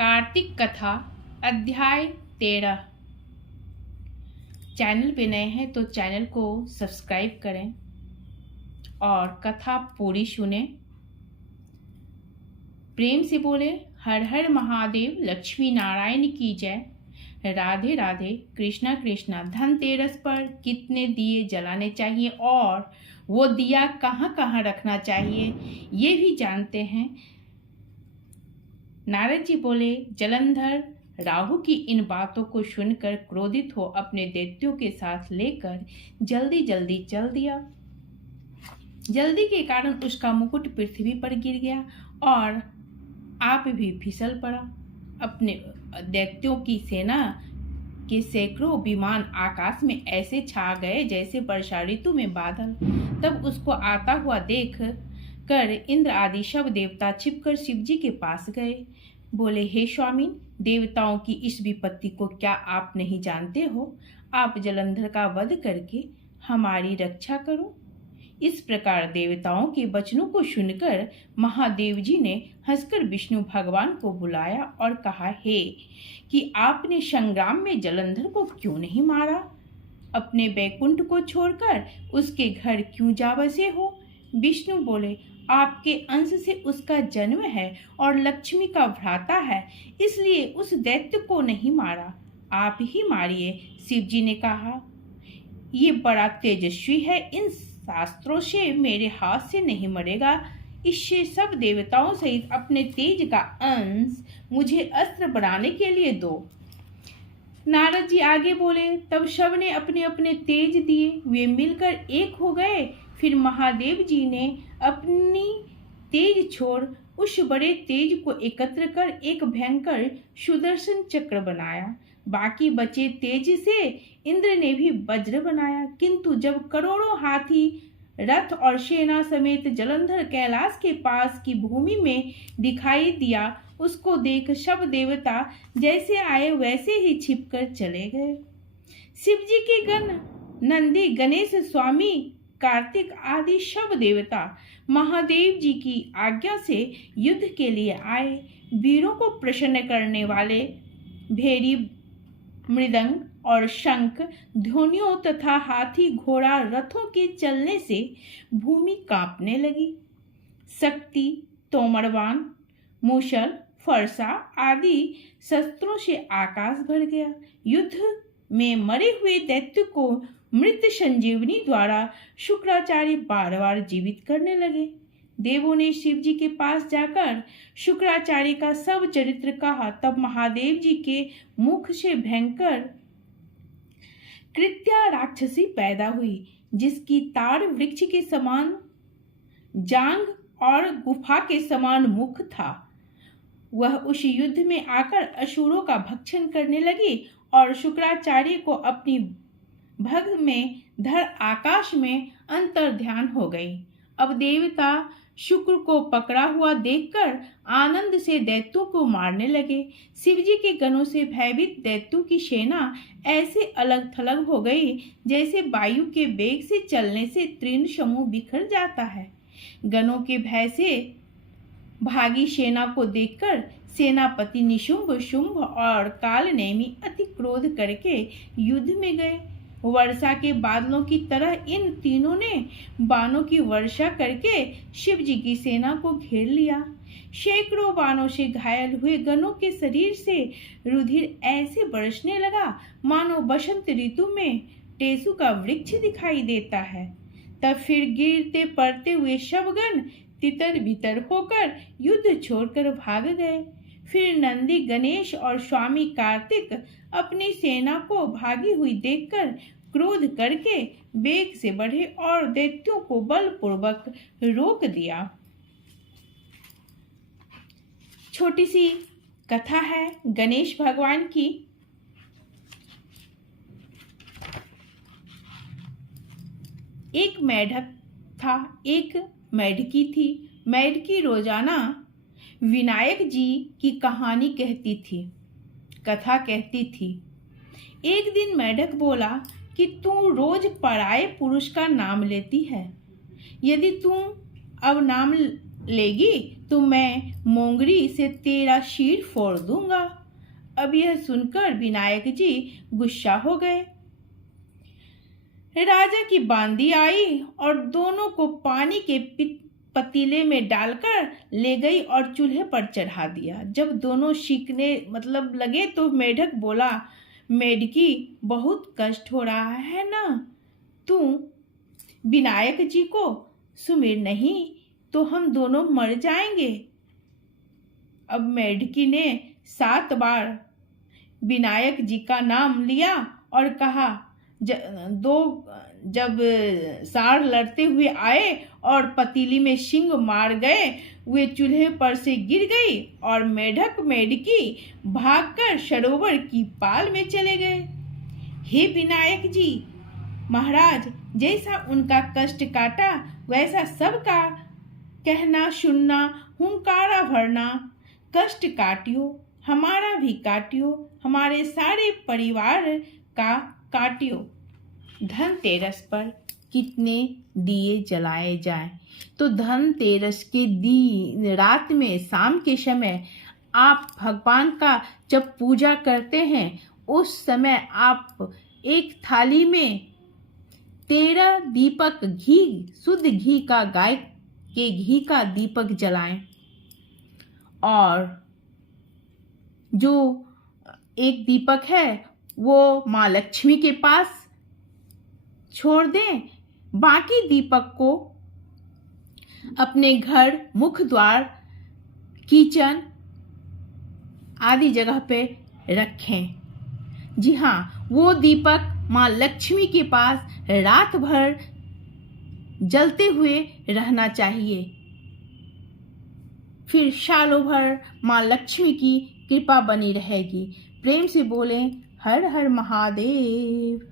कार्तिक कथा अध्याय 13। चैनल पे नए हैं तो चैनल को सब्सक्राइब करें और कथा पूरी सुने। प्रेम से बोले हर हर महादेव, लक्ष्मी नारायण की जय। राधे राधे, कृष्णा कृष्णा। धनतेरस पर कितने दिए जलाने चाहिए और वो दिया कहाँ कहाँ रखना चाहिए ये भी जानते हैं। नारद जी बोले, जलंधर राहु की इन बातों को सुनकर क्रोधित हो अपने दैत्यों के साथ लेकर जल्दी जल्दी चल दिया। जल्दी के कारण उसका मुकुट पृथ्वी पर गिर गया और आप भी फिसल पड़ा। अपने दैत्यों की सेना के सैकड़ों विमान आकाश में ऐसे छा गए जैसे वर्षा ऋतु में बादल। तब उसको आता हुआ देख कर इंद्र आदि सब देवता छिपकर शिव जी के पास गए। बोले, हे स्वामी, देवताओं की इस विपत्ति को क्या आप नहीं जानते हो? आप जलंधर का वध करके हमारी रक्षा करो। इस प्रकार देवताओं के वचनों को सुनकर महादेव जी ने हंसकर विष्णु भगवान को बुलाया और कहा, हे कि आपने संग्राम में जलंधर को क्यों नहीं मारा? अपने बैकुंठ को छोड़कर उसके घर क्यों जा बसे हो? विष्णु बोले, आपके अंश से उसका जन्म है और लक्ष्मी का भ्राता है, इसलिए उस दैत्य को नहीं मारा, आप ही मारिए। शिव जी ने कहा, ये बड़ा तेजस्वी है, इन शास्त्रों से मेरे हाथ से नहीं मरेगा। इससे सब देवताओं सहित अपने तेज का अंश मुझे अस्त्र बनाने के लिए दो। नारद जी आगे बोले, तब सब ने अपने अपने तेज दिए, वे मिलकर एक हो गए। फिर महादेव जी ने अपनी तेज छोड़ उस बड़े तेज को एकत्र कर एक भयंकर सुदर्शन चक्र बनाया। बाकी बचे तेज से इंद्र ने भी वज्र बनाया। किंतु जब करोड़ों हाथी रथ और सेना समेत जलंधर कैलाश के पास की भूमि में दिखाई दिया, उसको देख सब देवता जैसे आए वैसे ही छिपकर चले गए। शिव जी के गण नंदी, गणेश, स्वामी, कार्तिक आदि सब देवता महादेव जी की आज्ञा से युद्ध के लिए आए। वीरों को प्रसन्न करने वाले भेरी, मृदंग और शंख ध्वनियों तथा हाथी घोड़ा रथों के चलने से भूमि कांपने लगी। शक्ति, तोमरवान, मूसल, फरसा आदि शस्त्रों से आकाश भर गया। युद्ध में मरे हुए दैत्य को मृत संजीवनी द्वारा शुक्राचार्य बार बार जीवित करने लगे। देवों ने शिव जी के पास जाकर शुक्राचार्य का सब चरित्र कहा। तब महादेव जी के मुख से भयंकर कृत्या राक्षसी पैदा हुई, जिसकी ताड़ वृक्ष के समान जांग और गुफा के समान मुख था। वह उस युद्ध में आकर असुरों का भक्षण करने लगी और शुक्राचार्य को अपनी भग में धर आकाश में अंतर्ध्यान हो गई। अब देवता शुक्र को पकड़ा हुआ देखकर आनंद से दैत्यों को मारने लगे। शिवजी के गणों से भयभीत दैत्यों की सेना ऐसे अलग थलग हो गई जैसे वायु के वेग से चलने से तृण समूह बिखर जाता है। गणों के भय से भागी सेना को देखकर सेनापति निशुंभ, शुंभ और कालनेमी अति क्रोध करके युद्ध में गए। वर्षा के बादलों की तरह इन तीनों ने बाणों की वर्षा करके शिव जी की सेना को घेर लिया। सैकड़ों बाणों से घायल हुए गणों के शरीर से रुधिर ऐसे बरसने लगा मानो बसंत ऋतु में टेसु का वृक्ष दिखाई देता है। तब फिर गिरते पड़ते हुए सब गण तितर बितर होकर युद्ध छोड़कर भाग गए। फिर नंदी, गणेश और स्वामी कार्तिक अपनी सेना को भागी हुई देखकर क्रोध करके वेग से बढ़े और दैत्यों को बलपूर्वक रोक दिया। छोटी सी कथा है गणेश भगवान की। एक मेढक था, एक मेढकी थी। मेढकी रोजाना विनायक जी की कहानी कहती थी, कथा कहती थी। एक दिन मेढक बोला कि तू रोज पराये पुरुष का नाम लेती है, यदि तू अब नाम लेगी तो मैं मोंगरी से तेरा शीर फोड़ दूंगा। अब यह सुनकर विनायक जी गुस्सा हो गए। राजा की बांदी आई और दोनों को पानी के पतीले में डालकर ले गई और चूल्हे पर चढ़ा दिया। जब दोनों सीखने लगे तो मेढक बोला, मेढकी, बहुत कष्ट हो रहा है ना? तू विनायक जी को सुमिर, नहीं तो हम दोनों मर जाएंगे। अब मेढकी ने 7 बार विनायक जी का नाम लिया और कहा, जब सार लड़ते हुए आए और पतीली में शिंग मार गए, वे चूल्हे पर से गिर गई और मेढक मेढकी भागकर सरोवर की पाल में चले गए। हे विनायक जी महाराज, जैसा उनका कष्ट काटा वैसा सबका कहना सुनना, हुंकारा भरना। कष्ट काटियो, हमारा भी काटियो, हमारे सारे परिवार का काटियो। धनतेरस पर कितने दिए जलाए जाएं? तो धनतेरस के दिन रात में, शाम के समय आप भगवान का जब पूजा करते हैं, उस समय आप एक थाली में 13 दीपक घी, शुद्ध घी का, गाय के घी का दीपक जलाएं और जो एक दीपक है वो माँ लक्ष्मी के पास छोड़ दें। बाकी दीपक को अपने घर, मुख द्वार, किचन आदि जगह पे रखें। जी हाँ, वो दीपक माँ लक्ष्मी के पास रात भर जलते हुए रहना चाहिए। फिर सालों भर माँ लक्ष्मी की कृपा बनी रहेगी। प्रेम से बोलें, हर हर महादेव।